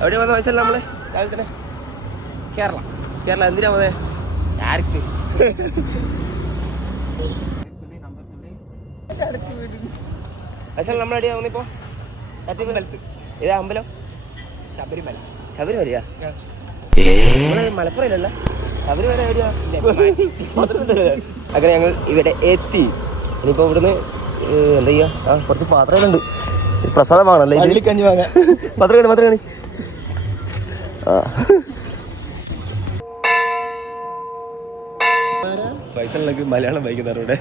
എവിടെ വന്ന വയസ്സല്ല നമ്മള് രാവിലെ തന്നെ കേരള എന്തിനാ പോന്നെ ആർക്ക് വയസ്സല്ല നമ്മളെവിടെയാ വന്നിപ്പോ ഏതാ അമ്പലം ശബരിമലയാ മലപ്പുറയിലല്ല ശബരിമല എവിടെയാ അങ്ങനെ ഞങ്ങൾ ഇവിടെ എത്തി. ഇനിയിപ്പോ ഇവിടുന്ന് എന്താ ചെയ്യാ കുറച്ച് പാത്രങ്ങളുണ്ട്, പ്രസാദമാണല്ലേ കഞ്ഞി വാങ്ങാൻ. പത്രമാണ് പൈസകളിലേക്ക് മലയാളം വായിക്കുന്നവരോടെ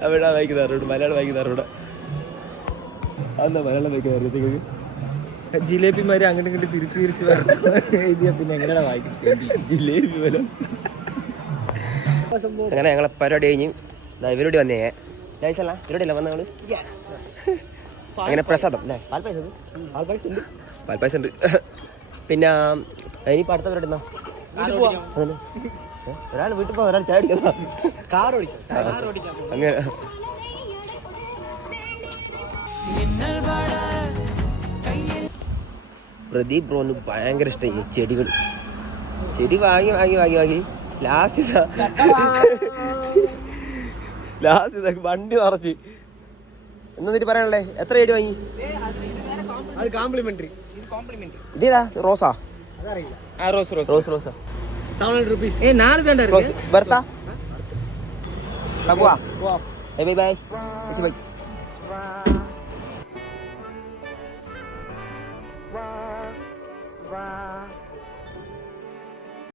തമിഴാ വായിക്കുന്നവരോട് മലയാളം വായിക്കുന്നവരോടെ അതെന്താ മലയാളം വായിക്കുന്നവർക്ക് ജിലേബിമാര് അങ്ങോട്ടും ഇങ്ങോട്ട് തിരിച്ച് എഴുതിയാ പിന്നെ എങ്ങനെയാണ് വായിക്കുന്നത് ജിലേബി പോലെ. അങ്ങനെ ഞങ്ങളെ പരിപാടി കഴിഞ്ഞ് ഇവരോട് വന്നേ ലൈസല്ല ഇവരോടല്ല വന്ന നമ്മള്. അങ്ങനെ പ്രസാദം അല്ലേ പാൽപ്പായസം ഉണ്ട്. പിന്നെ ഇനിയിപ്പോ അടുത്ത പരിപാടി എന്നാ ഒരാൾ വീട്ടിൽ പോകാൻ ഒരാൾ ചായ അടിക്കുന്ന അങ്ങനെ. പ്രദീപ് ബ്രോന് ഭയങ്കര ഇഷ്ടമായി ചെടികൾ. ചെടി വാങ്ങി ലാസ്റ്റ് വണ്ടി നിറച്ച്. എന്നിട്ട് പറയാനുള്ളേ എത്ര ചെടി വാങ്ങി? ഇതേതാ റോസാ? റോസാ 700 rupees. ബർത്താ bye bye.